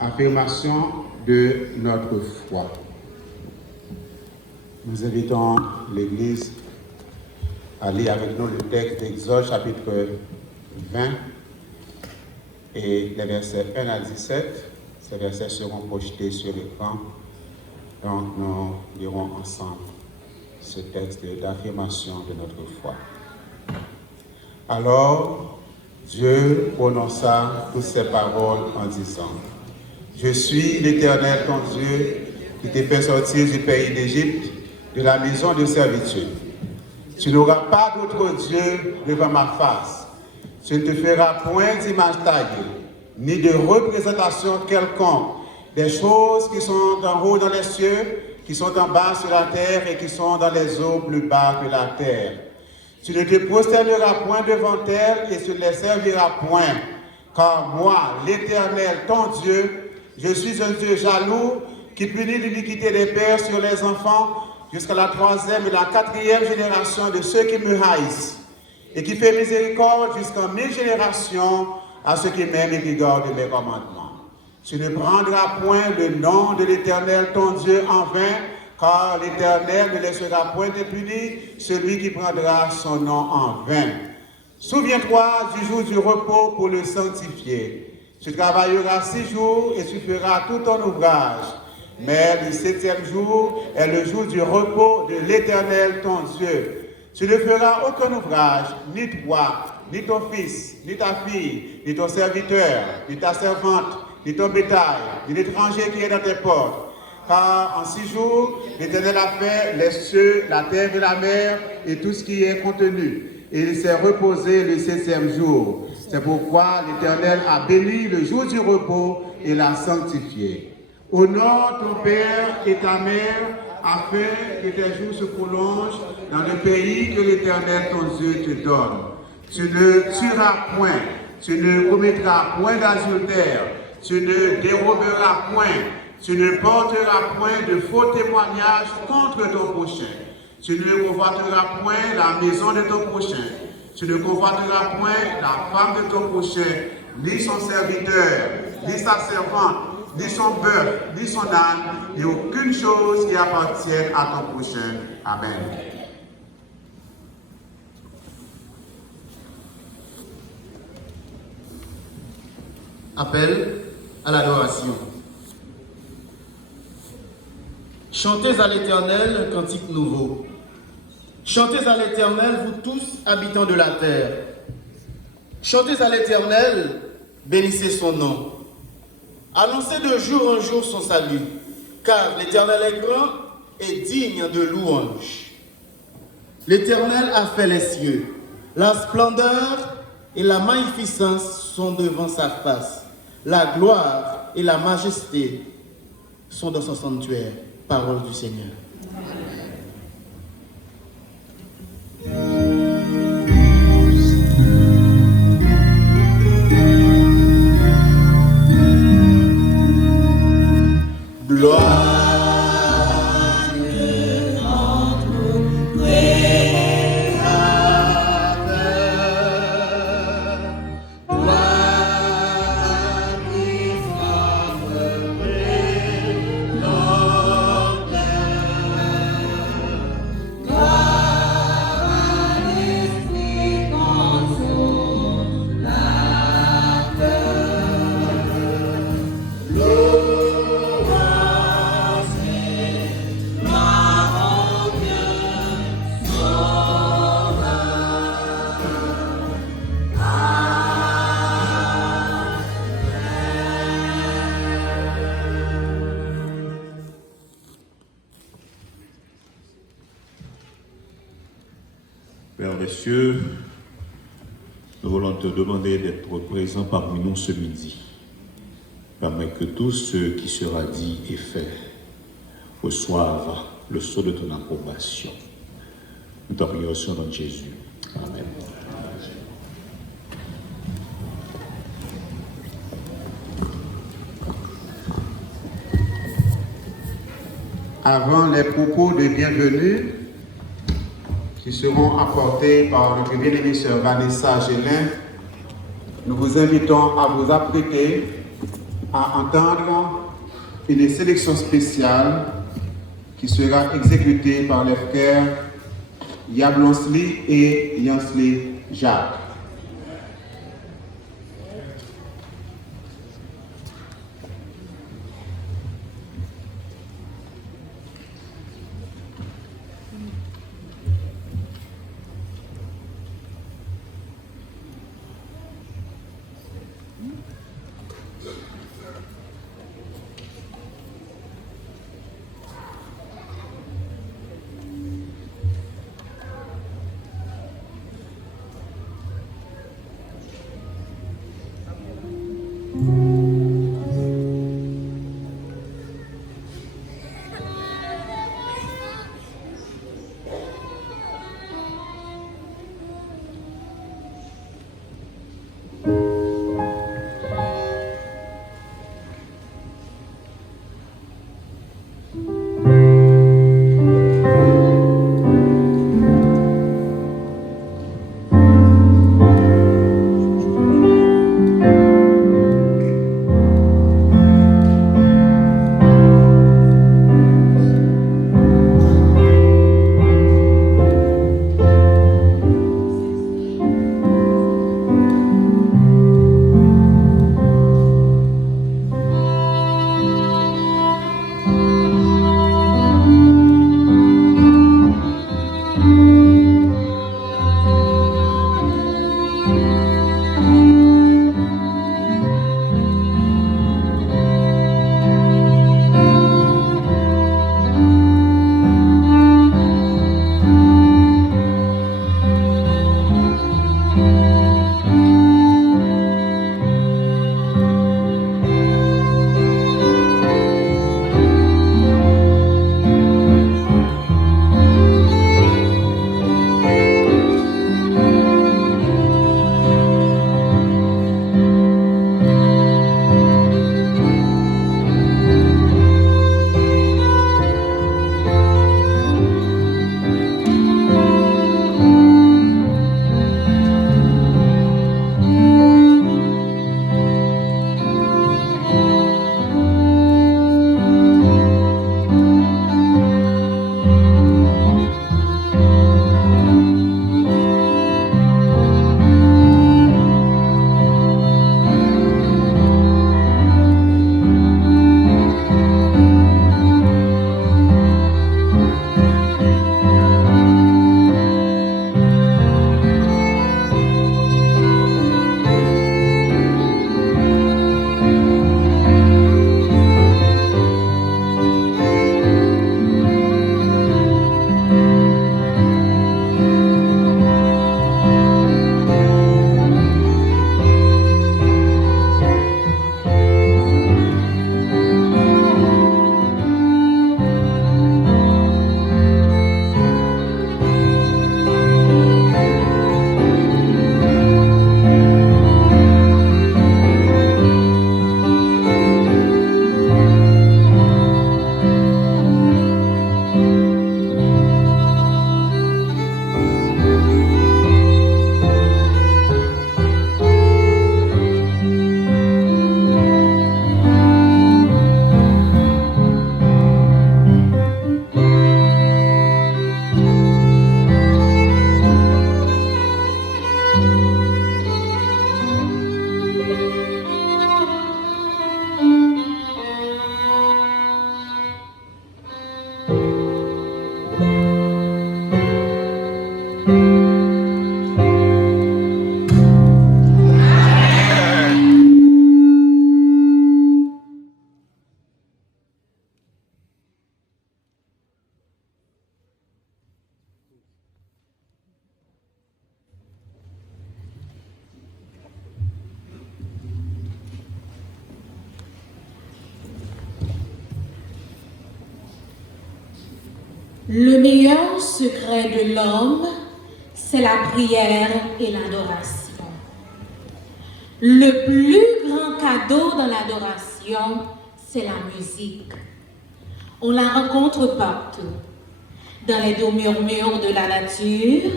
Affirmation de notre foi. Nous invitons l'Église à lire avec nous le texte d'Exode chapitre 20 et les versets 1 à 17. Ces versets seront projetés sur l'écran. Donc nous lirons ensemble ce texte d'affirmation de notre foi. Alors, Dieu prononça toutes ces paroles en disant: Je suis l'Éternel ton Dieu qui t'ai fait sortir du pays d'Égypte, de la maison de servitude. Tu n'auras pas d'autre Dieu devant ma face. Tu ne te feras point d'image taillée, ni de représentation quelconque des choses qui sont en haut dans les cieux, qui sont en bas sur la terre et qui sont dans les eaux plus bas que la terre. Tu ne te prosterneras point devant elles et tu ne les serviras point, car moi, l'Éternel, ton Dieu, je suis un Dieu jaloux qui punit l'iniquité des pères sur les enfants jusqu'à la 3e et la 4e génération de ceux qui me haïssent, et qui fait miséricorde jusqu'en 1000 générations à ceux qui m'aiment et qui gardent mes commandements. Tu ne prendras point le nom de l'Éternel, ton Dieu, en vain, car l'Éternel ne laissera point impuni celui qui prendra son nom en vain. Souviens-toi du jour du repos pour le sanctifier. Tu travailleras 6 jours et tu feras tout ton ouvrage. Mais le 7e jour est le jour du repos de l'Éternel, ton Dieu. Tu ne feras aucun ouvrage, ni toi, ni ton fils, ni ta fille, ni ton serviteur, ni ta servante, ni ton bétail, ni l'étranger qui est dans tes portes. Car en 6 jours, l'Éternel a fait les cieux, la terre et la mer, et tout ce qui est contenu. Et il s'est reposé le 7e jour. C'est pourquoi l'Éternel a béni le jour du repos et l'a sanctifié. Honore ton père et ta mère, afin que tes jours se prolongent dans le pays que l'Éternel ton Dieu te donne. Tu ne tueras point, tu ne commettras point d'adultère, tu ne déroberas point, tu ne porteras point de faux témoignages contre ton prochain. Tu ne convoiteras point la maison de ton prochain. Tu ne convoiteras point la femme de ton prochain, ni son serviteur, ni sa servante, ni son bœuf, ni son âne, et aucune chose qui appartienne à ton prochain. Amen. Appel à l'adoration. Chantez à l'Éternel un cantique nouveau. Chantez à l'Éternel, vous tous, habitants de la terre. Chantez à l'Éternel, bénissez son nom. Annoncez de jour en jour son salut, car l'Éternel est grand et digne de louange. L'Éternel a fait les cieux. La splendeur et la magnificence sont devant sa face. La gloire et la majesté sont dans son sanctuaire. Parole du Seigneur. Gloire. Père des cieux, nous voulons te demander d'être présent parmi nous ce midi. Permets que tout ce qui sera dit et fait reçoivent le sceau de ton approbation. Nous t'en prions au nom de Jésus. Amen. Avant les propos de bienvenue qui seront apportés par notre bien-aimée sœur Vanessa Gélin, nous vous invitons à vous apprêter à entendre une sélection spéciale qui sera exécutée par les frères Yablonsli et Yansli Jacques. Le meilleur secret de l'homme, c'est la prière et l'adoration. Le plus grand cadeau dans l'adoration, c'est la musique. On la rencontre partout, dans les doux murmures de la nature,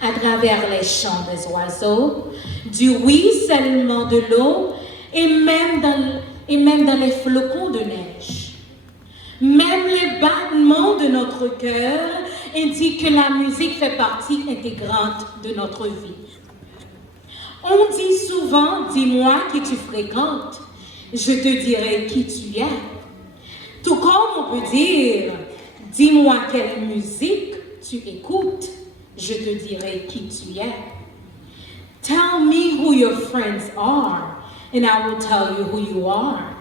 à travers les chants des oiseaux, du ruissellement de l'eau et même dans et même dans les flocons de neige. Même les battements de notre cœur indiquent que la musique fait partie intégrante de notre vie. On dit souvent, dis-moi qui tu fréquentes, je te dirai qui tu es. Tout comme on peut dire, dis-moi quelle musique tu écoutes, je te dirai qui tu es. Tell me who your friends are, and I will tell you who you are.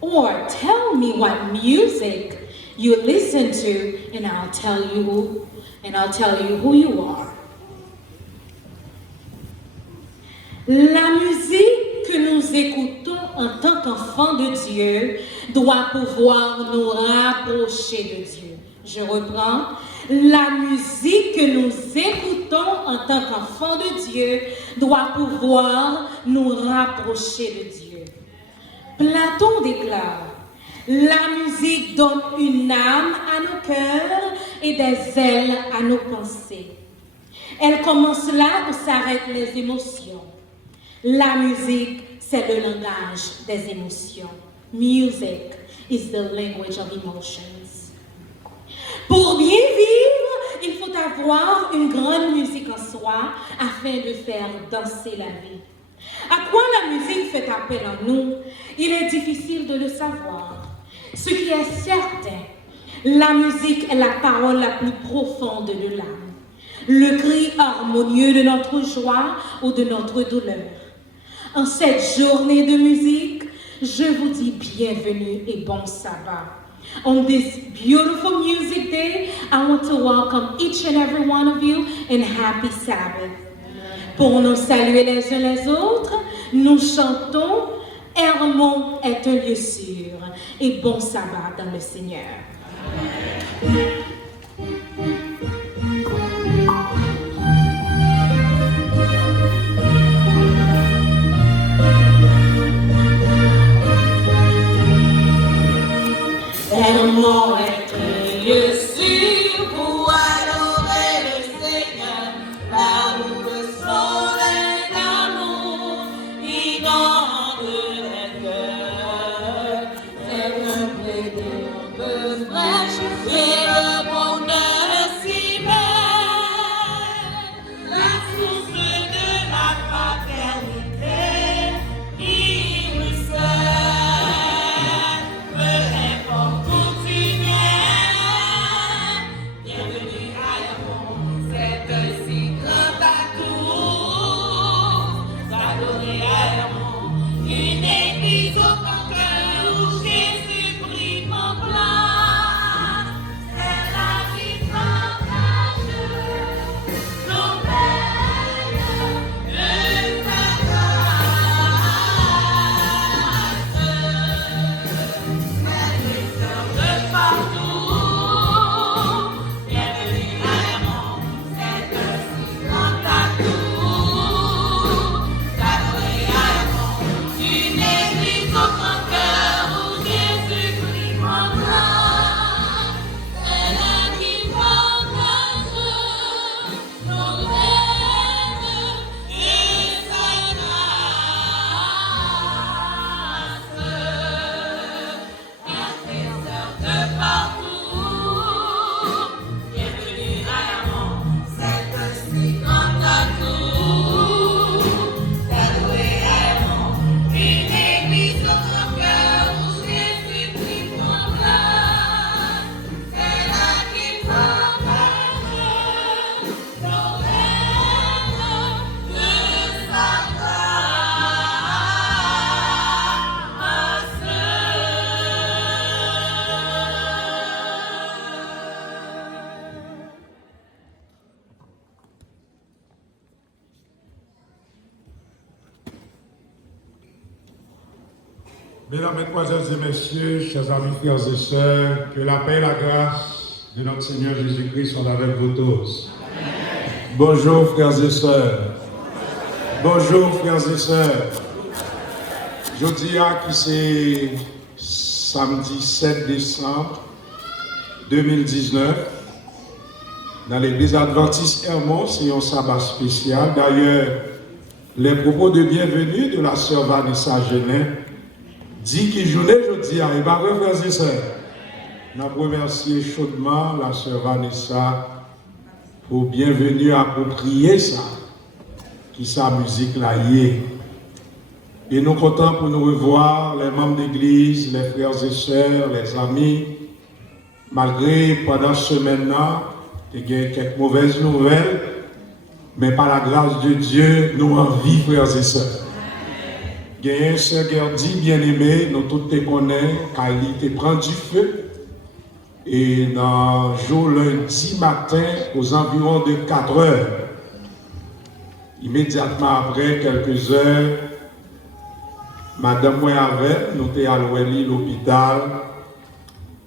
Or tell me what music you listen to, and I'll tell you who you are. La musique que nous écoutons en tant qu'enfants de Dieu doit pouvoir nous rapprocher de Dieu. Je reprends. La musique que nous écoutons en tant qu'enfants de Dieu doit pouvoir nous rapprocher de Dieu. Platon déclare, la musique donne une âme à nos cœurs et des ailes à nos pensées. Elle commence là où s'arrêtent les émotions. La musique, c'est le langage des émotions. Music is the language of emotions. Pour bien vivre, il faut avoir une grande musique en soi afin de faire danser la vie. À quoi la musique fait appel en nous, il est difficile de le savoir. Ce qui est certain, la musique est la parole la plus profonde de l'âme, le cri harmonieux de notre joie ou de notre douleur. En cette journée de musique, je vous dis bienvenue et bon sabbat. On this beautiful music day, I want to welcome each and every one of you and happy Sabbath. Pour nous saluer les uns les autres, nous chantons « Hermon est un lieu sûr » et bon sabbat dans le Seigneur. Hermon est un lieu sûr pour adorer le Seigneur, là où le soleil d'amour inonde les cœurs. C'est un plaisir fraîche et le bonheur si belle, la source de la fraternité universelle. Peu importe où tu viens, bienvenue à Hermon, c'est un si grand atout d'adorer à Hermon, une église au cœur où Jésus brille en place. C'est la vie partage, nos peines, de sa grâce. De partout, bienvenue à Hermon, c'est un si grand atout d'adorer à Hermon, une église au grand cœur où Jésus brille en place. C'est là qu'il partage nos peines et sa grâce. De partout, bienvenue à Hermon, c'est un si grand atout d'adorer à Hermon, une église au grand cœur où Jésus brille en place. C'est là qu'il partage nos peines de sa Mesdames, Mesdemoiselles et Messieurs, chers amis, frères et sœurs, que la paix et la grâce de notre Seigneur Jésus-Christ soient avec vous tous. Bonjour, frères et sœurs. Bonjour, frères et sœurs. Je dis que c'est samedi 7 décembre 2019. Dans l'église adventiste Hermon, c'est un sabbat spécial. D'ailleurs, les propos de bienvenue de la sœur Vanessa Genet dit qui journée, je dis, et pas vrai, frères et sœurs. Nous remercions chaudement la sœur Vanessa pour bienvenue approprier ça, qui sa musique là y est. Et nous sommes contents pour nous revoir, les membres d'église, les frères et sœurs, les amis. Malgré pendant ce semaine-là, il y a quelques mauvaises nouvelles, mais par la grâce de Dieu, nous en vie, frères et sœurs. Il y a un sœur Gerdi bien-aimé, nous tous te connaissons, car il te prend du feu. Et dans le jour lundi matin, aux environs de 4 heures, immédiatement après, quelques heures, Madame Moyavel, nous sommes allés à l'hôpital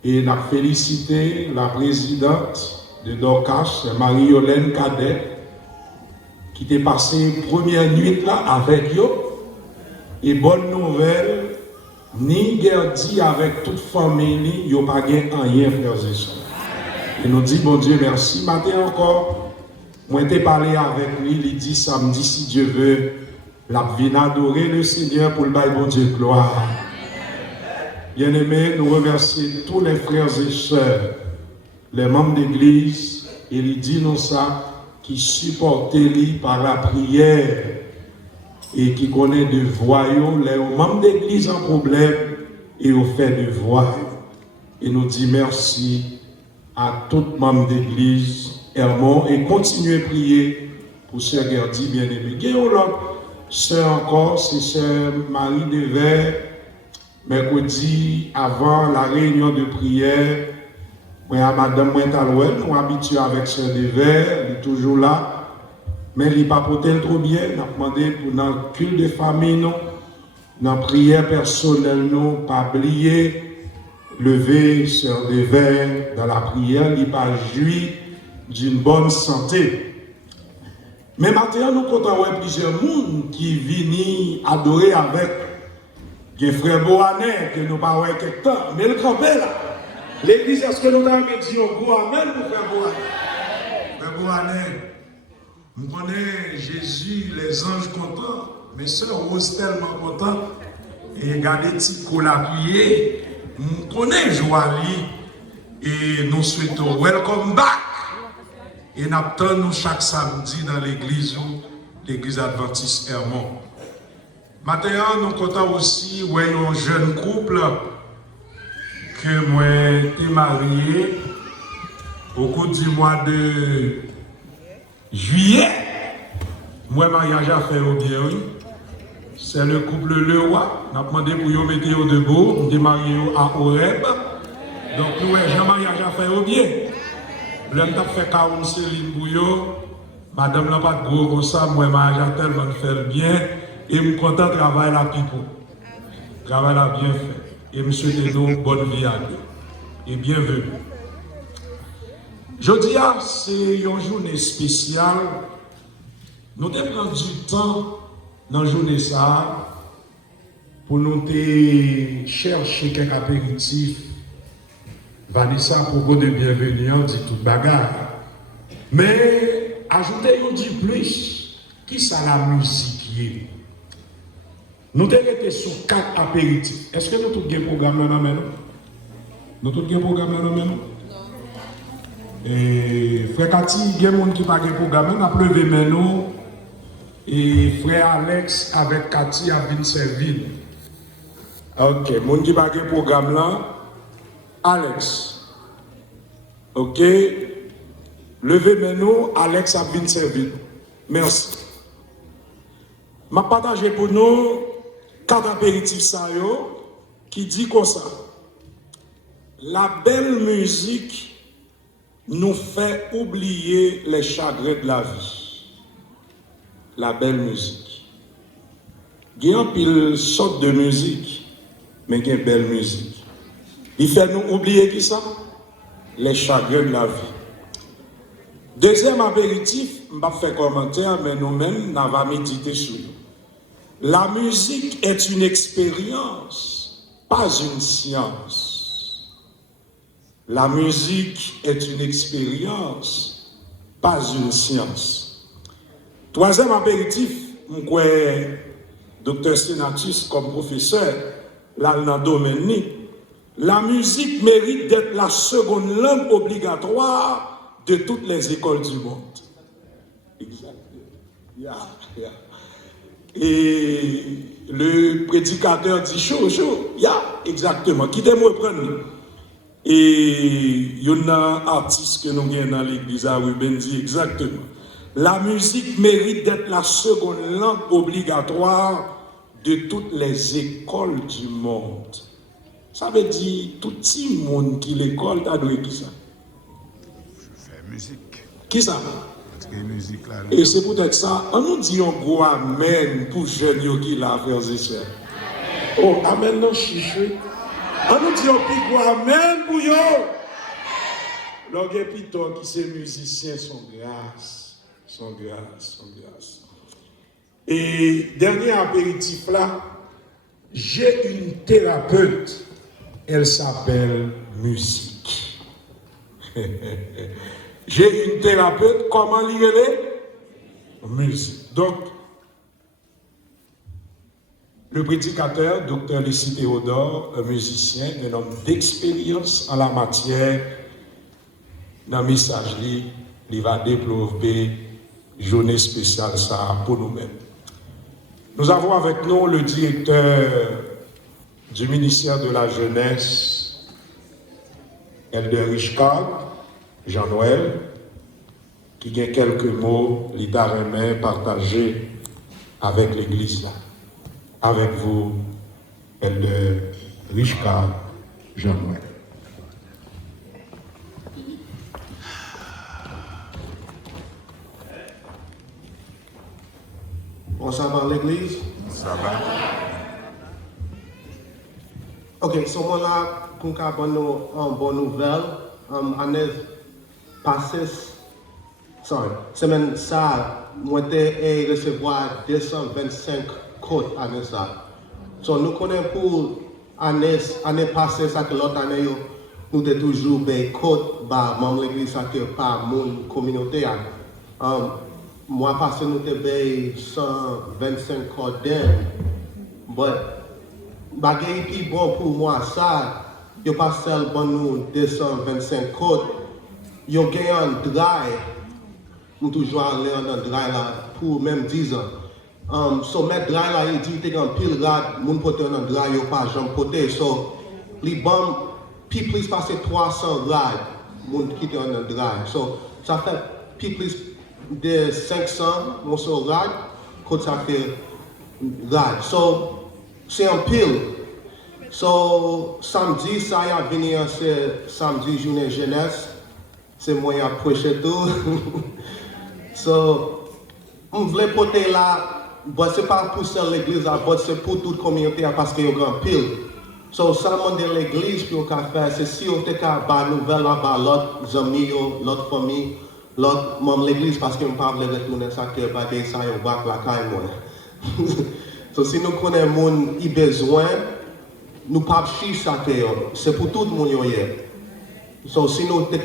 et nous avons félicité la présidente de Dorcas, Marie-Yolène Cadet, qui était passée première nuit là avec eux. Et bonne nouvelle, ni Gerdi avec toute famille, il n'y a pas rien, frères et sœurs. Et nous dit bon Dieu merci. Matin encore, moi j'ai parlé avec lui, il dit samedi si Dieu veut. La vie adorer le Seigneur pour le bail bon Dieu gloire. Bien-aimés, nous remercions tous les frères et sœurs, les membres d'église, et il dit nous ça, qui supportent lui par la prière et qui connaissent de voyous, les membres d'église en problème et au fait de voix. Et nous dit merci à tous les membres d'église, Hermon, et continuez à prier pour Sœur Gerdi bien-aimé. Sœur encore, c'est Sœur Marie Devers, mercredi avant la réunion de prière. Moi, à Madame Mointalouel, nous habitués avec Sœur Devers, elle est toujours là, mais il n'est pas porté trop bien. Nous avons demandé pour notre culte de famille, nous, notre prière personnelle, nous, pas oublier, lever Sœur Devers dans la prière, il n'est pas joui d'une bonne santé. Mais maintenant, nous comptons avoir plusieurs personnes qui viennent adorer avec les frères Boanais, que nous parlons quelque temps. Mais le campé là, l'église, est-ce que nous avons dit un gros amen pour frère Boanais? Frère Boanais, nous connaissons Jésus, les anges contents, mais sœur Rose tellement content. Et regardez, petit colapier, nous connaissons Joali et nous souhaitons welcome back. Et nous attendons chaque samedi dans l'église adventiste Hermon. Maintenant, nous comptons aussi un jeune couple que moi j'ai marié au cours du mois de juillet. Moi, mariage a fait au bien, oui. C'est le couple Leroy. Nous avons demandé pour vous mettre debout. Nous sommes mariés à Oreb. Donc, nous, j'ai mariage a fait au bien. L'homme a fait 40 Céline Bouillot, madame n'a pas de gros comme ça, moi, j'ai tellement fait bien, et je suis content de travailler la pipo. Travail là bien fait. Et je souhaite nous bonne vie à nous. Et bienvenue. Je dis, c'est une journée spéciale. Nous devons prendre du temps dans la journée ça pour nous chercher quelques apéritifs. Vanessa, propos de bienvenue, on dit toute bagarre. Mais, ajoutez, on dit plus, qui ça la musique qui est? Nous devons être sur 4 apéritifs. Est-ce que nous tous avons un programme là maintenant? Nous tous avons un programme là maintenant? Et frère Cathy, il y a des gens qui n'ont pas de programme, on a levé maintenant. Et frère Alex avec Cathy a bien servi. Ok, les gens qui n'ont pas de programme là. Alex, ok, levez maintenant, Alex a bien servi. Merci. Je vais partager pour nous 4 apéritifs qui dit comme ça. La belle musique nous fait oublier les chagrins de la vie. La belle musique. Il y a une sorte de musique, mais il y a une belle musique. Il fait nous oublier qui ça? Les chagrins de la vie. Deuxième apéritif, je ne vais pas faire commentaire, mais nous-mêmes, nous allons méditer sur nous. La musique est une expérience, pas une science. La musique est une expérience, pas une science. Troisième apéritif, je crois, Dr. Senatus comme professeur, là dans le domaine ni. La musique mérite d'être la seconde langue obligatoire de toutes les écoles du monde. Exactement. Et le prédicateur dit chaud, exactement. Qui te me prendre? Et il y a un artiste que nous avons dans l'église à Ruben dit exactement. La musique mérite d'être la seconde langue obligatoire de toutes les écoles du monde. Ça veut dire tout le monde qui l'école t'a doué qui ça? Je fais musique. Qui ça? Musique là. Et c'est peut-être ça. On nous dit un gros amen pour jeunes qui l'a frères et sœurs. Oh, amen non chiché. On nous dit un petit gros amen pour yo. L'orgue piton qui c'est musicien son grâce. Et dernier apéritif là, j'ai une thérapeute. Elle s'appelle musique. J'ai une thérapeute, comment lire musique. Donc, le prédicateur, Dr. Lucie Théodore, un musicien, un homme d'expérience en la matière, dans le message, il va développer journée spéciale ça pour nous-mêmes. Nous avons avec nous le directeur du ministère de la Jeunesse, Elder Richard, Jean-Noël, qui a quelques mots, l'État remet partagés avec l'Église, avec vous, Elder Richard, Jean-Noël. Ça va l'Église? Ça va. Ok, so moi là, pour qu'on ait une bonne nouvelle, année passée, semaine ça, moi j'ai recevoir 225 codes année ça. So nous connaissons pour année passée, ça que l'autre année, nous avons toujours des codes, membre de l'Église, ça que par mon communauté. Moi passé nous avons 125 codes, mais bagay qui bon pour moi ça, yo pas seul bon nous 225 codes, yo gagne un dry, nous toujours aller en dry là pour même 10 ans. So mettre dry là il dit t'es en pile rad, moun pote en dry yo pas jambe pote, so li bon people passer 300 rad, moun qui était en dry. So ça fait people de 500 morceaux rad, quand ça fait rad. So c'est un pile. So, samedi, ça y a venu, c'est samedi journée jeunesse. C'est moi qui a prêché tout. So, on voulait porter là, c'est pas pour seule l'église, c'est pour toute la communauté parce qu'il y a un grand pile. So, ça de l'église pour faire, c'est si on te fait une nouvelle là, l'autre amis, l'autre famille, l'autre membre de l'église parce qu'on ne peut pas retourner ça, que bagay ça, on va la caille moi. So, si nous connaissons le monde qui a besoin, nous ne pouvons pas chier ça, c'est pour tout le monde. So, si nous avons dit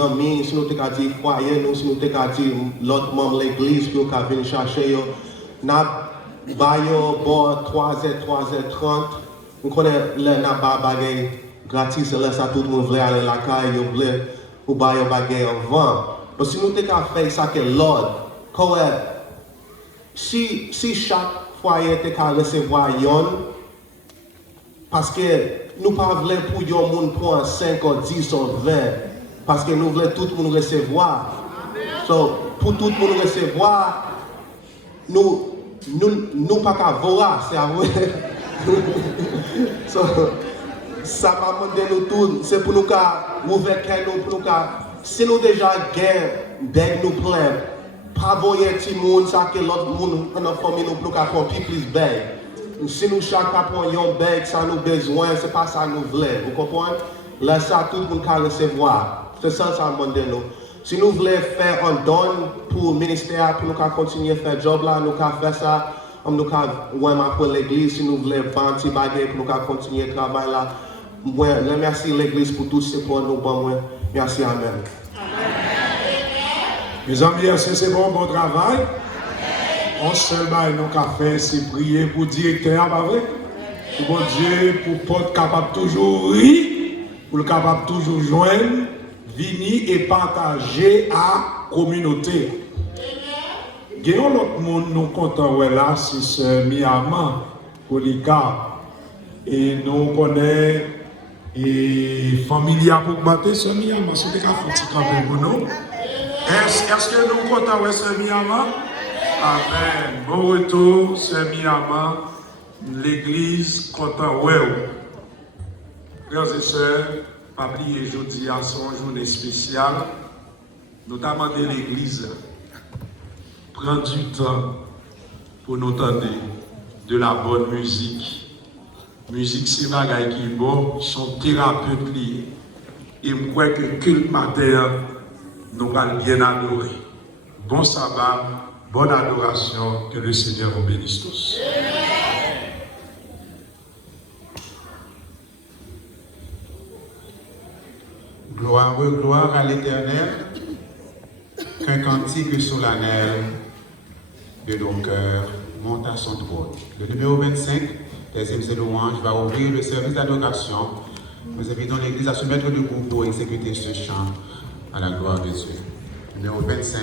amis, si nous avons dit foyer, si nous avons dit l'autre membre de l'église qui a venir chercher, nous avons 3h30. Nous connaissons les bagay gratis, ça tout le monde veut aller à la caille, ou bailler bagay avant. Mais si nous avons fait ça, que l'ordre, si chaque foyer te ka recevoir yon, parce que nous ne voulons pas pour yon moun prendre 5 ou 10 ou 20, parce que nous voulons tout le monde recevoir. So, pour tout le monde recevoir, nous pas qu'à voir, c'est à vrai. So, ça va demander nous tout, c'est pour nous qu'à ouvrir nous, pour nous qu'à, si nous déjà gagnons, nous plein. Pas voyer petit monde, ça que l'autre monde dans notre famille nous pour qu'on plus bag. Si nous chaque prend un bag, ça nous besoin, c'est pas ça nous voulons. Vous comprenez? Là ça tout le monde peut recevoir. C'est ça demande nous. Si nous voulons faire un don pour le ministère, pour nous continuer à faire job là, nous pouvons faire ça. Nous pouvons pour l'église, si nous voulons faire un petit bagage pour nous continuer à travailler là. Moi, merci l'église pour tout ce pour nous. Merci, amen. Mes amis, est-ce que c'est bon travail? On seul bail nous qu'a fait, c'est prier pour le directeur, pas vrai? Pour bon Dieu, pour porte capable toujours rire, pour le capable toujours joindre, venir et partager à la communauté. Il y a un autre monde nous content là, c'est ce Miama, Polika. Et nous connaissons et familia pour battre ce Miama, c'est qu'à faire pour nous. Est-ce que nous comptons avec ce Miama? Amen. Bon retour, ce Miama. L'église content ouais. Frères et sœurs, pas oublier jeudi à son journée spéciale, notamment de l'église. Prendre du temps pour nous entendre de la bonne musique. Musique, c'est bagaille qui est bon, son thérapeute lié. Et je crois que culte matin, nous allons bien adorer. Bon sabbat, bonne adoration, que le Seigneur vous bénisse tous. Gloire à l'Éternel, qu'un cantique solennel de nos cœurs monte à son trône. Le numéro 25, deuxième de louange, va ouvrir le service d'adoration. Nous invitons l'Église à se mettre debout pour exécuter ce chant à la gloire de Dieu. Numéro 25,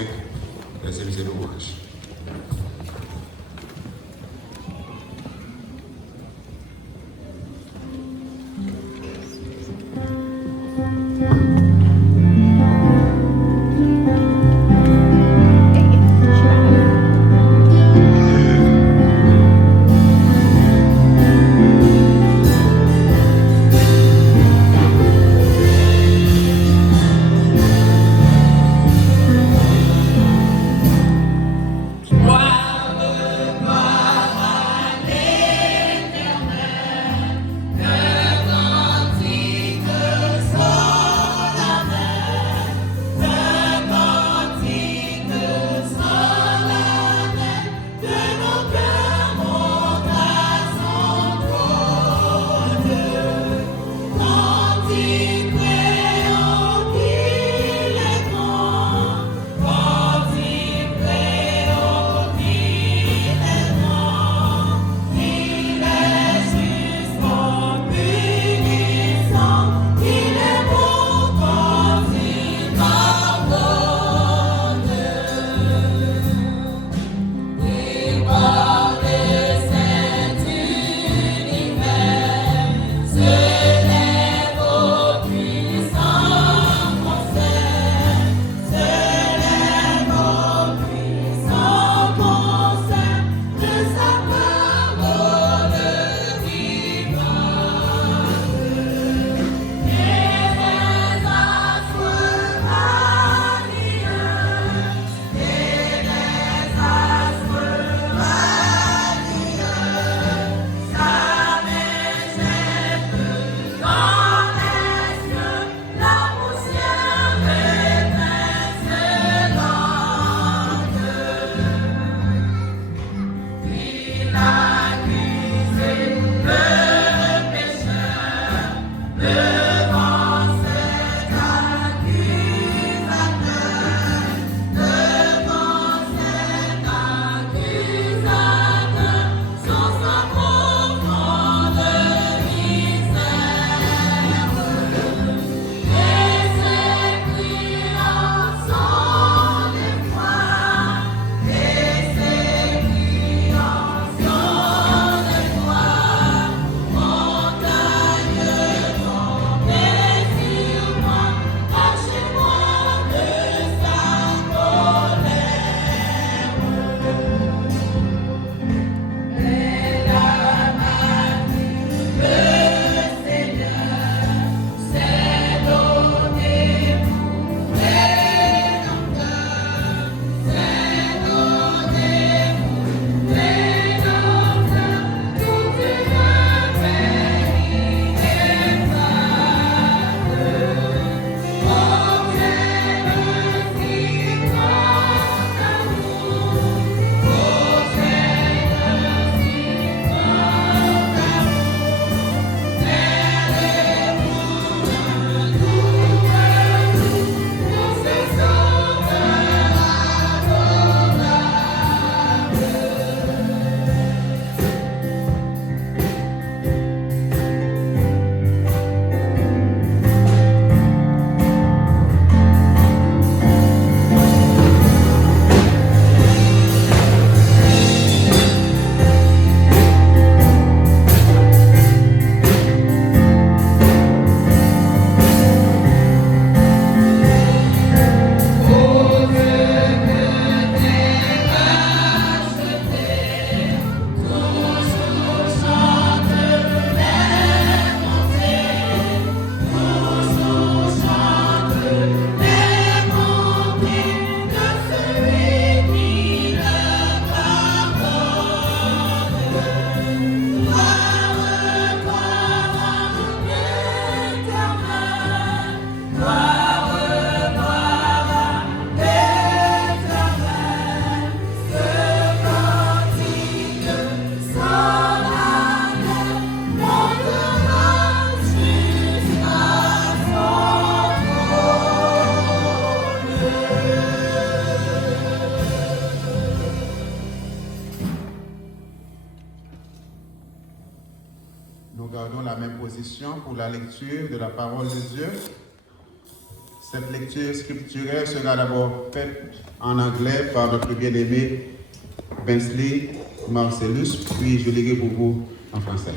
deuxième de louange. Wow. Nous gardons la même position pour la lecture de la parole de Dieu. Cette lecture scripturaire sera d'abord faite en anglais par notre bien-aimé Bensley Marcellus, puis je lirai pour vous en français.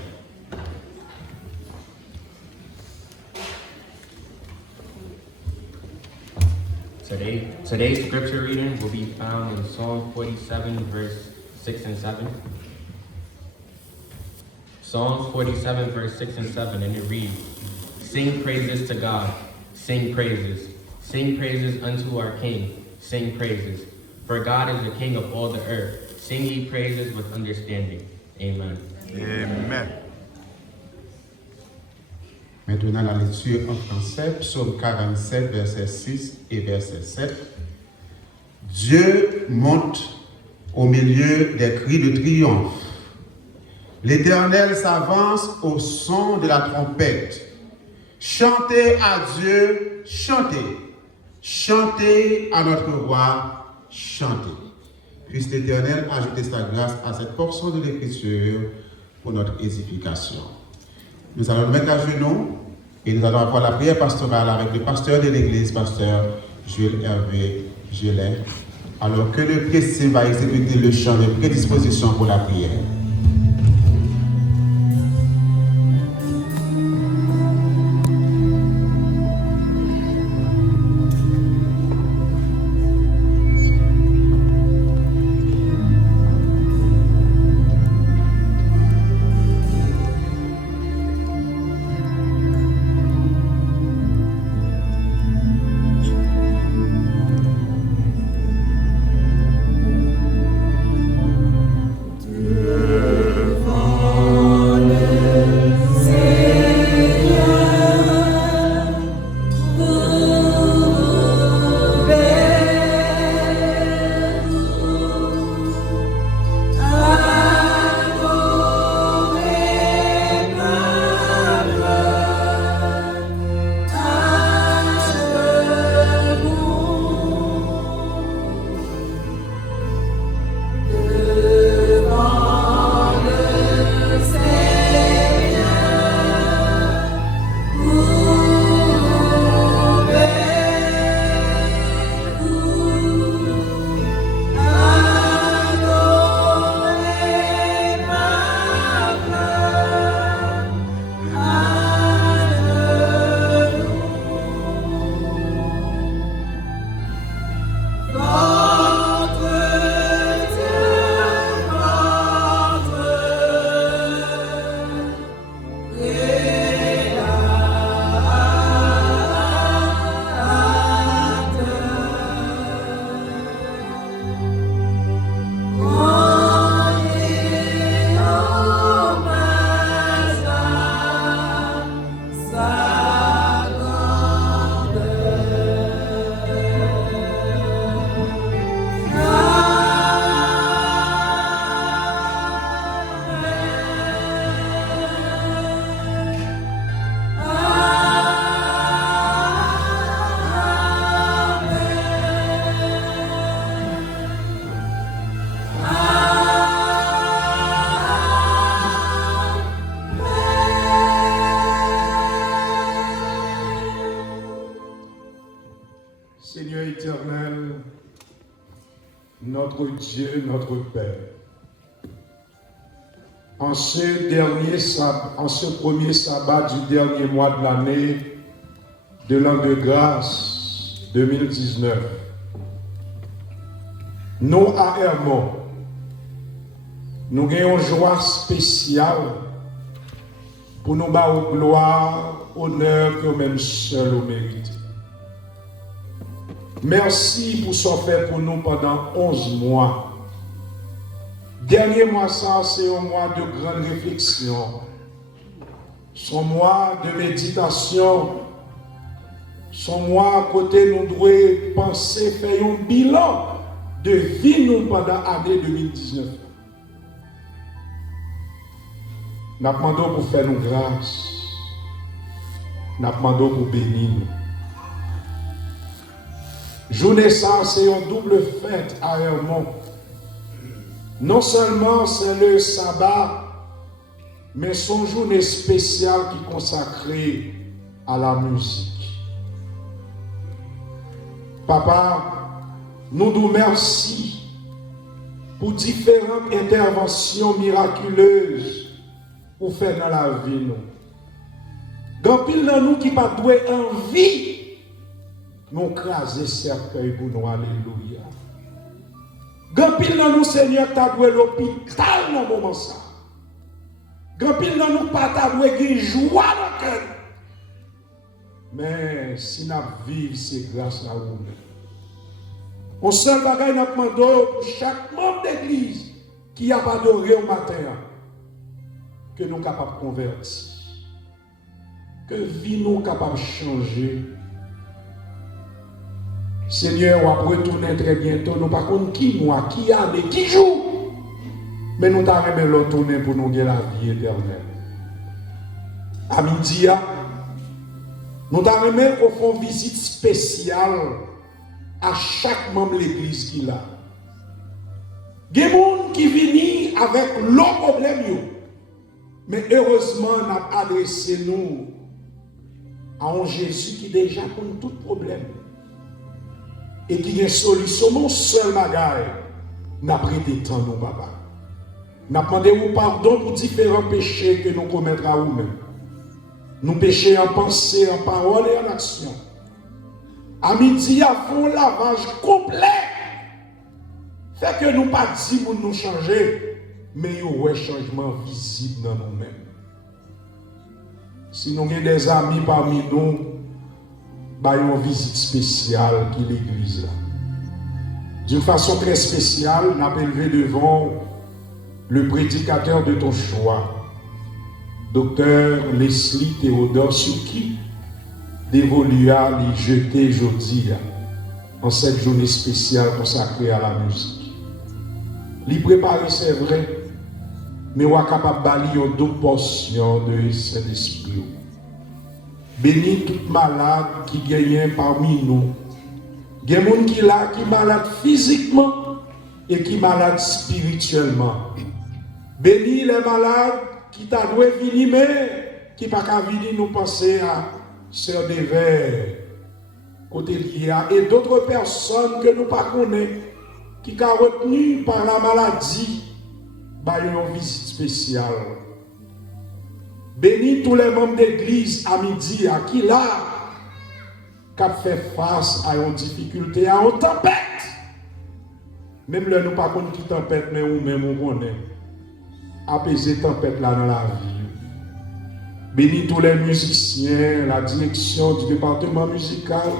Today's scripture reading will be found in Psalm 47, verse 6 and 7. Psalms 47, verse 6 and 7, and it reads, "Sing praises to God, sing praises. Sing praises unto our King, sing praises. For God is the King of all the earth. Sing ye praises with understanding." Amen. Amen. Maintenant, la lecture en français, psaume 47, verset 6 et verset 7. Dieu monte au milieu des cris de triomphe. L'Éternel s'avance au son de la trompette. Chantez à Dieu, chantez. Chantez à notre roi, chantez. Puisse l'Éternel ajouter sa grâce à cette portion de l'Écriture pour notre édification. Nous allons nous mettre à genoux et nous allons avoir la prière pastorale avec le pasteur de l'Église, pasteur Jules Hervé Gelin, alors que le président va exécuter le chant de prédisposition pour la prière. Seigneur éternel, notre Dieu, notre Père, en ce premier sabbat du dernier mois de l'année de l'an de grâce 2019, nous à Hermon, nous gagnons joie spéciale pour nous battre gloire, honneur que même seul au mérite. Merci pour ce fait pour nous pendant 11 mois. Dernier mois, ça, c'est un mois de grande réflexion. Son mois de méditation. Son mois à côté, nous devons penser, faire un bilan de vie nous pendant l'année 2019. Nous demandons pour faire nous grâce. Nous demandons pour bénir nous. Journée ça, c'est une double fête à Hermon. Non seulement c'est le sabbat, mais son journée spéciale qui est consacrée à la musique. Papa, nous nous remercions pour différentes interventions miraculeuses pour faire dans la vie. Grand pile dans nous qui pas doué envie, nous craser cercueil pour nous, alléluia. Grand pile dans nous, Seigneur, tu as doué l'hôpital dans le moment ça. Grand pile dans nous, pas ta doué qui joie dans le cœur. Mais si nous vivons, c'est grâce à vous. On seul bagage nous demandons pour chaque membre d'église qui a adoré au matin, que nous sommes capables de convertir, que vie nous capable de changer. Seigneur, on va retourner très bientôt. Nous ne savons pas qui mois, qui année, qui jour. Mais nous t'avons retourner pour nous gagner la vie éternelle. À midi, nous t'avons fait une visite spéciale à chaque membre de l'église qui a. Il y a des gens qui viennent avec leurs problèmes. Mais heureusement, nous avons adressé nous à un Jésus qui déjà connaît tout problème. Et qui a une solution, non seul bagaille, n'a prêté temps, nos papa. N'a demandé pardon pour différents péchés que nous commettons à nous-mêmes. Nous péchons en pensée, en parole et en action. À midi, à fond lavage complet. Fait que nous pas dit pour nous changer, mais il y a un changement visible dans nous-mêmes. Si nous avons des amis parmi nous, il y a une visite spéciale qui est l'église. D'une façon très spéciale, nous avons élevé devant le prédicateur de ton choix, Dr. Leslie Théodore, sur qui dévolua les jeter jeudi en cette journée spéciale consacrée à la musique. Les préparer, c'est vrai, mais on est capable de balayer une double portion de cet esprit. Bénis tout malade qui gagne parmi nous. Il y a des gens qui sont malades physiquement et qui sont malades spirituellement. Bénis les malades qui t'a doué venir, mais qui pas qu'à venir nous penser à Sœur des Verts, côté l'IA, et d'autres personnes que nous pas connaissons, qui sont retenues par la maladie, une visite spéciale. Bénis tous les membres d'église à midi, à qui là, qui fait face à une difficulté, à une tempête. Même là, nous ne pas connaissons qui tempête, mais nous-mêmes, on connaît. Apaiser tempête là dans la vie. Bénis tous les musiciens, la direction du département musical,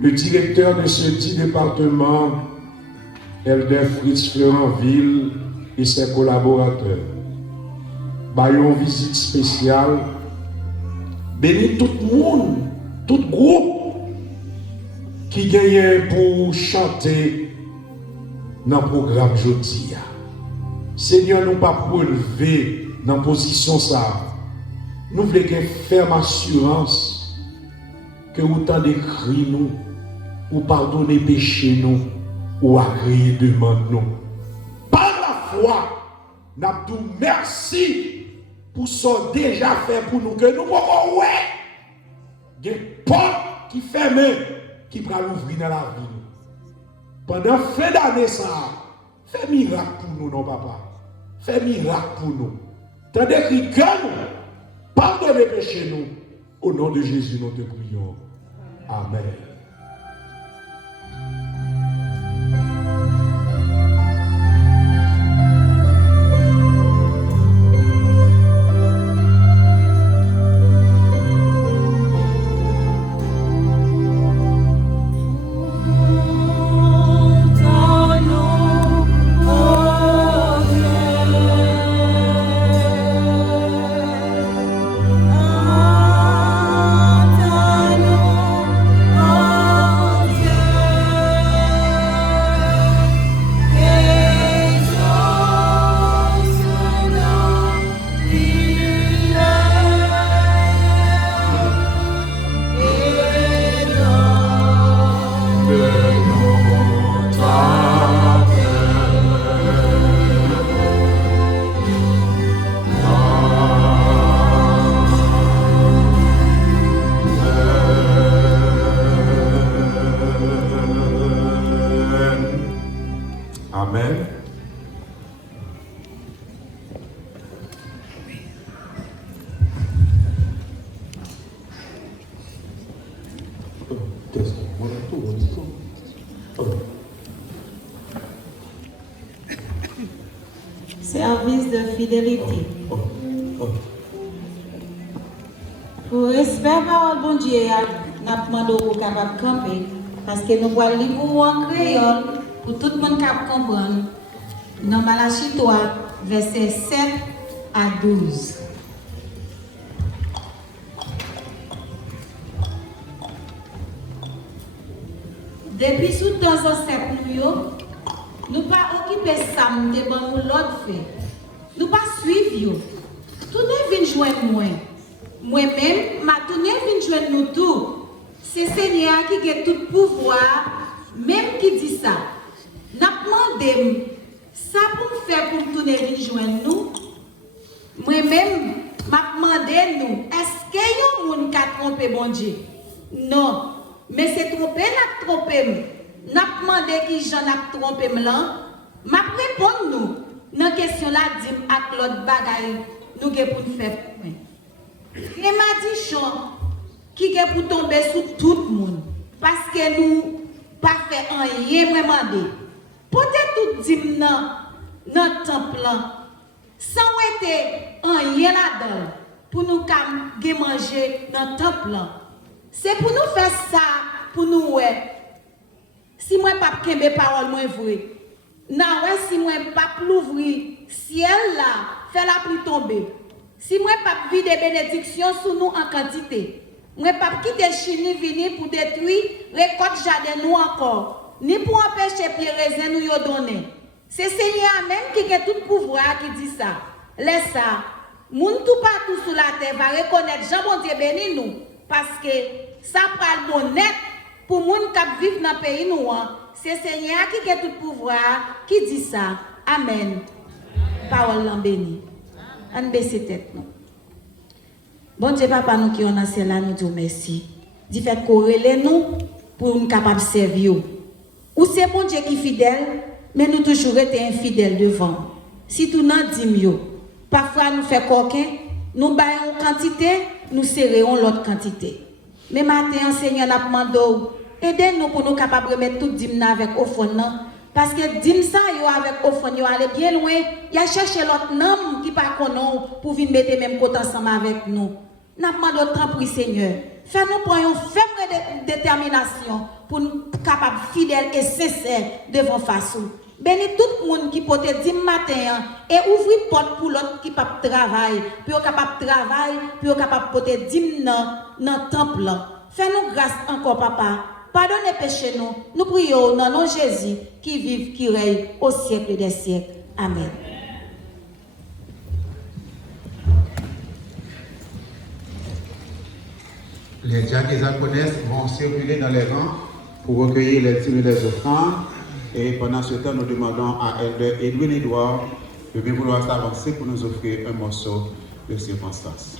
le directeur de ce dit département, Elder Fritz Fleuranville et ses collaborateurs. Une visite spéciale. Bénis tout le monde, tout groupe qui gagne pour chanter dans le programme jeudi. Seigneur, nous ne pas pour lever dans la position ça. Nous voulons une ferme assurance que autant d'écrire nous, ou pardonner péché nous, ou agréer demande nous. Par la foi, nous avons dit merci pour ce déjà fait pour nous, que nous pouvons ouais. Il y a une porte qui ferme, qui va l'ouvrir dans la vie. Pendant fin d'année, ça, fais miracle pour nous, non, papa. Fais miracle pour nous. Tandis que nous, pardonnez péché nous. Au nom de Jésus, nous te prions. Amen. Oh promesse de fidélité. Pour respect parole bon Dieu, nous demandons pour capable de camper. Parce que nous voulons lire pour en créole, pour tout le monde capable de comprendre. Dans Malachie 3, versets 7 à 12. Depuis sous temps ancêtres nous pas occuper ça, nous devons l'autre fait. Nous pas suivre. Tout ne vient joindre moi. Moi-même, ma tournée vient joindre nous tous. C'est Seigneur qui a tout pouvoir, même qui dit ça. N'a demandé ça pour me faire pour tourner vient joindre nous. Moi-même, m'a demandé nous, est-ce qu'il y a un monde qui a trompé bon Dieu? Non. Mais c'est trompé, n'a trompé. N'a demandé qui j'en a trompé là. M'a répondu nous. Dans question là, dit à l'autre bagaille, nous avons pour faire. Et m'a dit Jean qui est pour tomber sur tout le monde. Parce que nous pas fait rien demandé. Peut-être tout dit dans notre temple sans être rien là-dedans pour nous manger dans le temple. C'est pour nous faire ça, pour nous ouais. Si moi pas kembe parole moi vrai. Non ouais si moi pas l'ouvrir ciel là, fait la pluie tomber. Si moi pas vide bénédictions sur nous en quantité. Moi pas quitter Chine venir pour détruire récolte jardin nous encore, ni pour empêcher pied raisin nous yo donner. C'est Seigneur même qui a tout pouvoir qui dit ça. Laisse ça. Moun tout partout sur la terre va reconnaître Jean bon Dieu béni nous parce que ça pral honnête pour moun qui vivent dans le pays nous. C'est Seigneur qui a tout pouvoir qui dit ça. Amen. Parole l'en béni. On baisse tête nous. Bon Dieu papa nous qui on a cela nous disons merci. Dit fait corréler nous pour nous capable servir. Ou c'est bon Dieu qui est fidèle mais nous toujours été infidèles devant. Si tout nan dim parfois nous fait coquin, nous baillons quantité, nous serrons l'autre quantité. Mais matin Seigneur n'a demandé aidez-nous pour nous capables de mettre tout dim avec au fond parce que dim ça yo avec au fond yo aller bien loin, il a cherché l'autre nom qui pas connaît pour venir mettre même côté ensemble avec nous. N'a demandé autant pour Seigneur. Fais-nous prendre une ferme détermination pour nous capables fidèles et sincères devant face. Bénis tout le monde qui peut te dire matin et ouvrir porte pour l'autre qui peut travailler, pour capable travailler, pour capable de te dire dans le temple. Fais-nous grâce encore papa. Pardonnez péché nous. Nous prions dans nom Jésus qui vive, qui règne au siècle des siècles. Amen. Les diacres et diaconesses vont circuler dans les rangs pour recueillir les dîmes des offrandes. Et pendant ce temps, nous demandons à Elder Edwin Edouard de bien vouloir s'avancer pour nous offrir un morceau de circonstance.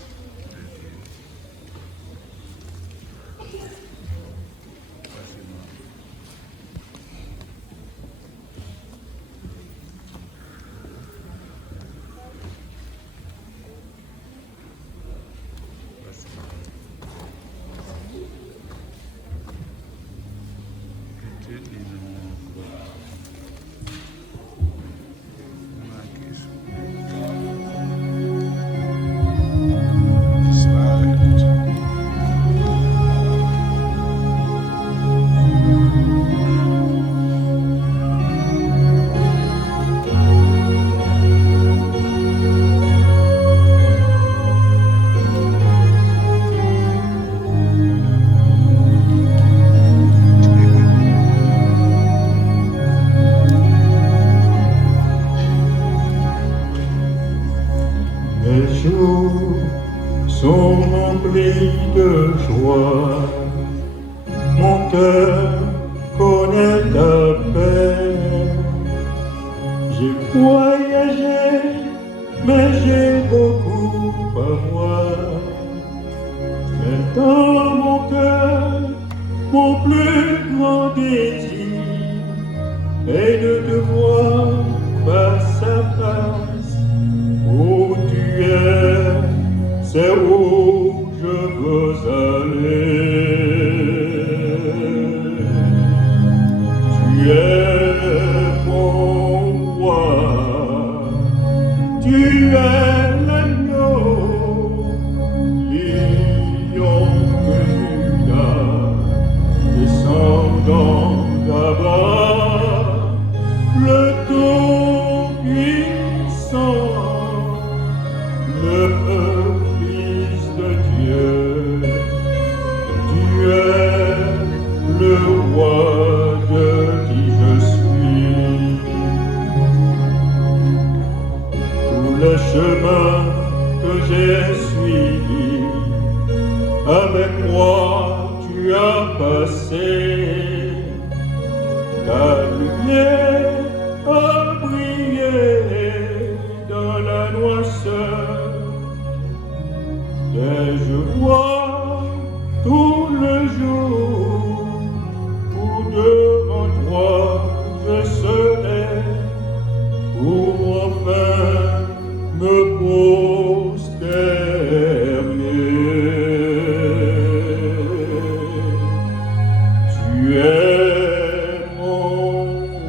Tu m'avais suivi. Avec moi tu as passé, ta lumière a brillé dans la noirceur. Et je vois tout le jour où devant toi je serai, pour enfin me prosterner. Tu es mon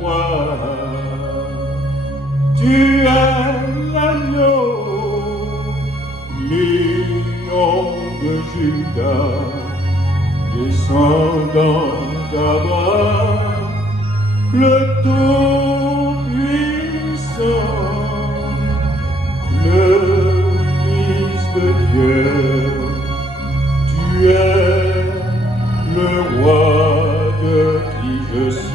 roi, tu es l'agneau, lion de Judas, descendant d'Abraham, le Tout-Puissant, le Fils de Dieu. Tu es le roi de qui je suis.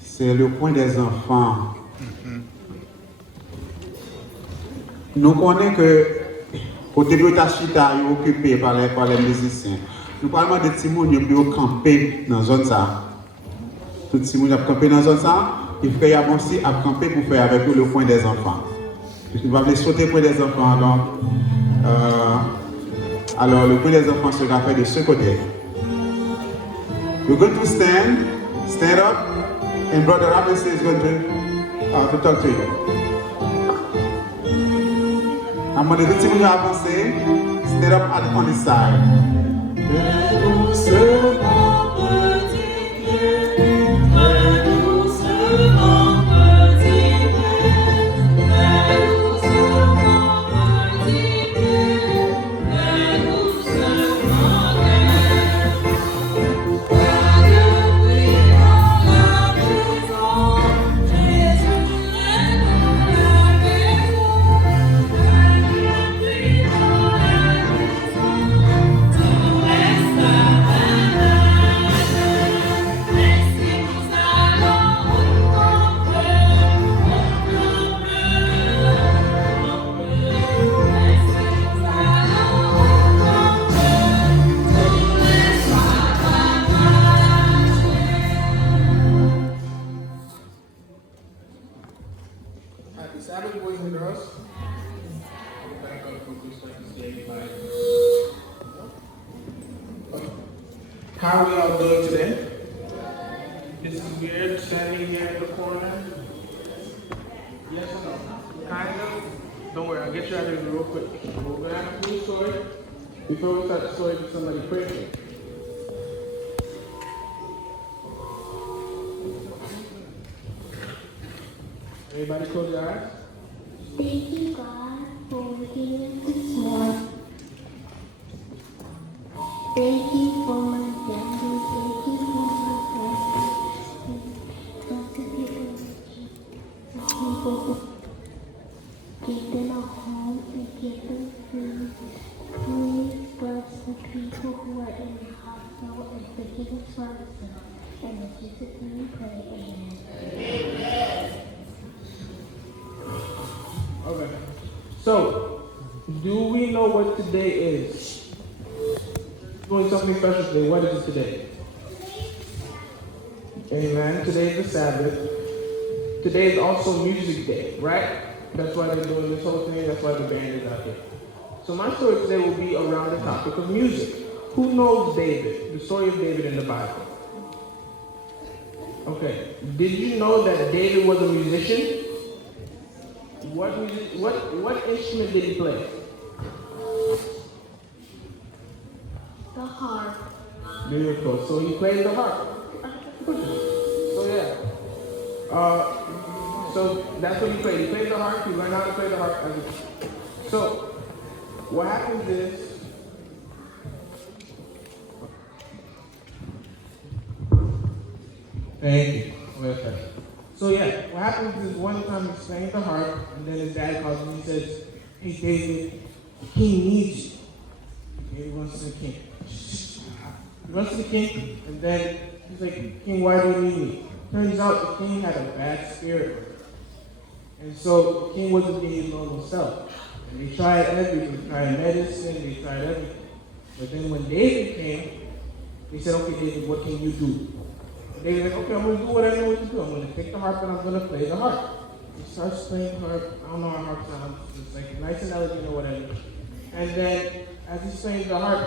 c'est le coin des enfants. Nous connaissons que côté de Tachita est occupé par les musiciens. Nous parlons de Timon qui ont campé dans la zone ça. Tout Timon a campé dans la zone ça. Il fait aussi à camper pour faire avec eux le coin des enfants. Il va aller sauter le coin des enfants. Donc, alors le coin des enfants sera fait de ce côté. We're going to stand up, and Brother Robinson is going to talk to you. I'm going to let you avancer. Stand up on this side. Happy Sabbath, boys and girls. How are we all doing today? This is weird standing here in the corner. Yes or no? Kind of? Don't worry, I'll get you out of here real quick. We're going to have a cool story. Before we start the story, can somebody pray for me? Everybody close your eyes. Thank you, God, for giving us this morning. Thank you for my family. Thank you for my friends. Thank you for people who give them a home and give them food. Please bless the people who are in the hospital and forgive us for our sins. And in Jesus' name we pray. Amen. Okay. So, do we know what today is? Doing something special today. What is it today? Amen. Today is the Sabbath. Today is also Music Day, right? That's why they're doing this whole thing. That's why the band is out here. So my story today will be around the topic of music. Who knows David? The story of David in the Bible. Okay. Did you know that David was a musician? What instrument did he play? The harp. Beautiful. So he played the harp. So yeah. So that's what he played. He played the harp. He learned how to play the harp. So what happens is thank you. Okay. So yeah, what happens is one time he's playing the harp, and then his dad calls him and he says, "Hey David, the king needs you." Okay, he runs to the king. He runs to the king, and then he's like, "King, why do you need me?" Turns out the king had a bad spirit. And so the king wasn't being his normal self. And they tried everything. They tried medicine, they tried everything. But then when David came, they said, "Okay, David, what can you do?" They were like, "Okay, I'm going to do what I know what to do. I'm going to take the harp and I'm going to play the harp." He starts playing the harp. I don't know how harp sounds. It's like nice and elegant or whatever. And then as he's playing the harp,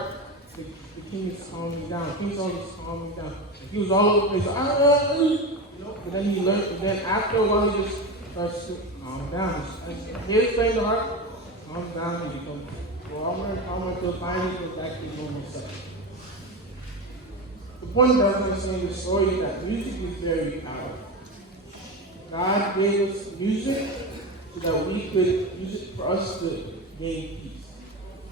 the king is calming down. The king's always calming down. He was all over the place. But then he learned. And then after a while, he just starts to calm down. He's playing the harp, calms down, and he becomes calmer until finally he goes back to his normal self. The point that I'm saying this story is that music is very powerful. God gave us music so that we could use it for us to gain peace.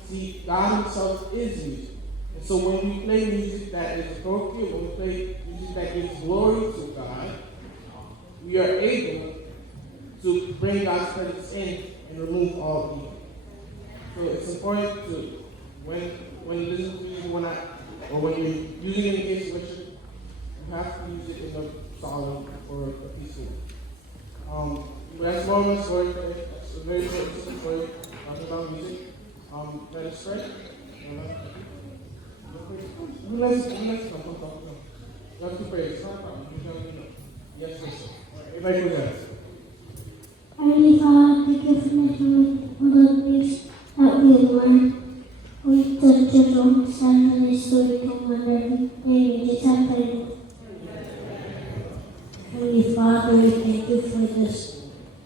See, God himself is music. And so when we play music that is appropriate, when we play music that gives glory to God, we are able to bring God's presence in and remove all evil. So it's important to, when you listen to music, or when you're using it against Richard, you have to use it in a solemn or a peaceful way. That's Romans 4. That's a very important story talking about music. Let us pray. Let's come. You have to pray. It's not a problem. Yes, yes. Everybody go there. Heavenly Father, thank you for making all the things that we learn. We touch your own son and his story from wondering. Maybe just have faith. Heavenly Father, we thank you for this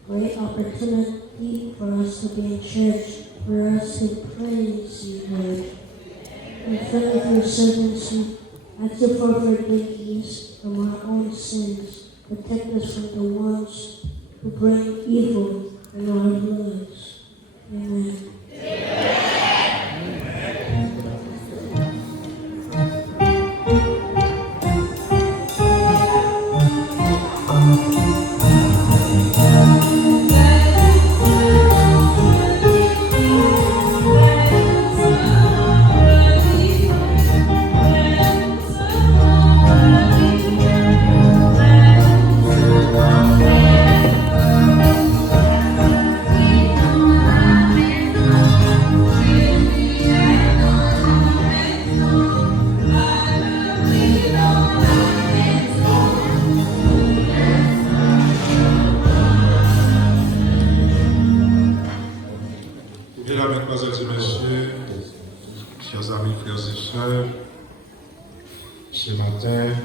great opportunity for us to be in church, for us to praise you, Lord. And for your servants who ask you for forgiveness from our own sins. Protect us from the ones who bring evil in our lives. Amen. Mesdames, Mesdemoiselles et Messieurs, chers amis, frères et sœurs, ce matin,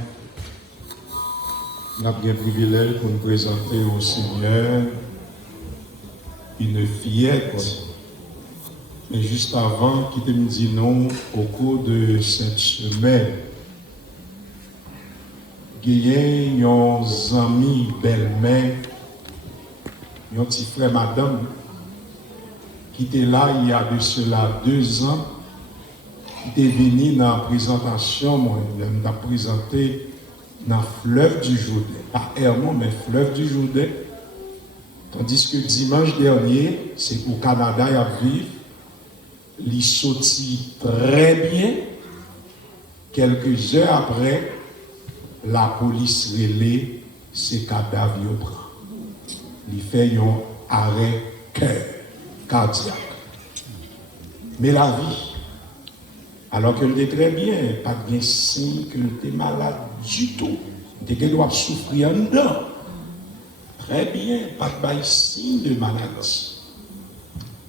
nous avons le privilège pour nous présenter au Seigneur une fillette. Mais juste avant, qui me dit non, au cours de cette semaine, il y a un ami belle-mère, un petit frère madame, qui était là il y a de cela 2 ans, qui était venu dans la présentation, moi, il m'a présenté dans le fleuve du Jourdain, pas Hermon, mais fleuve du Jourdain. Tandis que dimanche dernier, c'est au Canada, il y a vivre, il sortit très bien. Quelques heures après, la police relève ses cadavres au bras. Il fait un arrêt cardiaque. Mais la vie, alors qu'elle était très bien, pas de signe qu'elle était malade du tout, qu'elle doit souffrir en dedans. Très bien, pas de signe de maladie.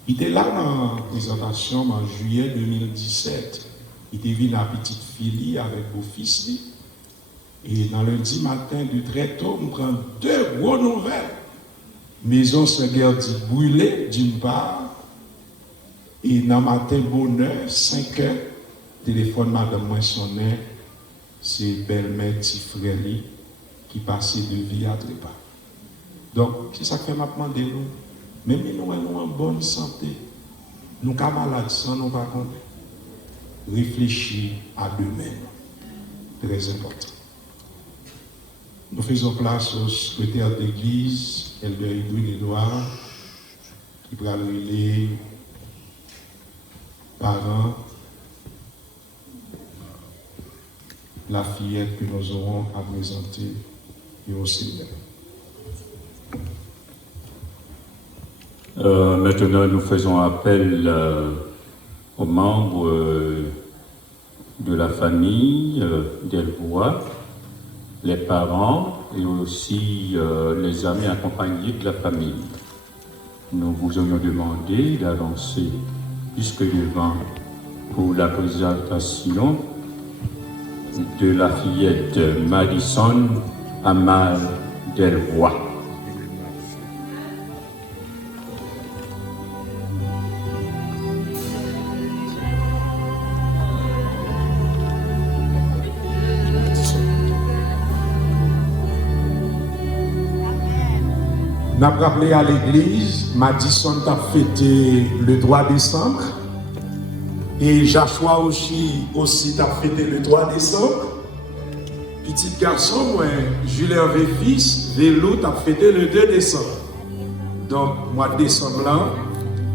Il était là dans la présentation en juillet 2017. Il était venu à petite fille avec vos fils. Et dans lundi matin, de très tôt, on prend 2 grosses nouvelles. Maison Saint-Gerdy brûlée, d'une part, et dans le matin, bonheur, 5 heures, téléphone madame moi sonnait, c'est belle-mère Tifreli qui passait de vie à trépas. Donc, c'est ça que m'a demandé nous. Même si nous sommes en bonne santé, nous sommes malades sans nous pas compter. Réfléchir à demain. Très important. Nous faisons place au secrétaire d'église, Elder Edwin Edouard, qui va les parents, la fillette que nous aurons à présenter et au Seigneur. Maintenant, nous faisons appel aux membres de la famille d'Elbois, les parents et aussi les amis accompagnés de la famille. Nous vous aurions demandé d'avancer jusque devant pour la présentation de la fillette Madison Amal Delbois. Nous avons rappelé à l'église, Madison a fêté le 3 décembre et Joshua aussi a fêté le 3 décembre. Petit garçon, moi, Julien Véfils, Vélo a fêté le 2 décembre. Donc, mois de décembre là,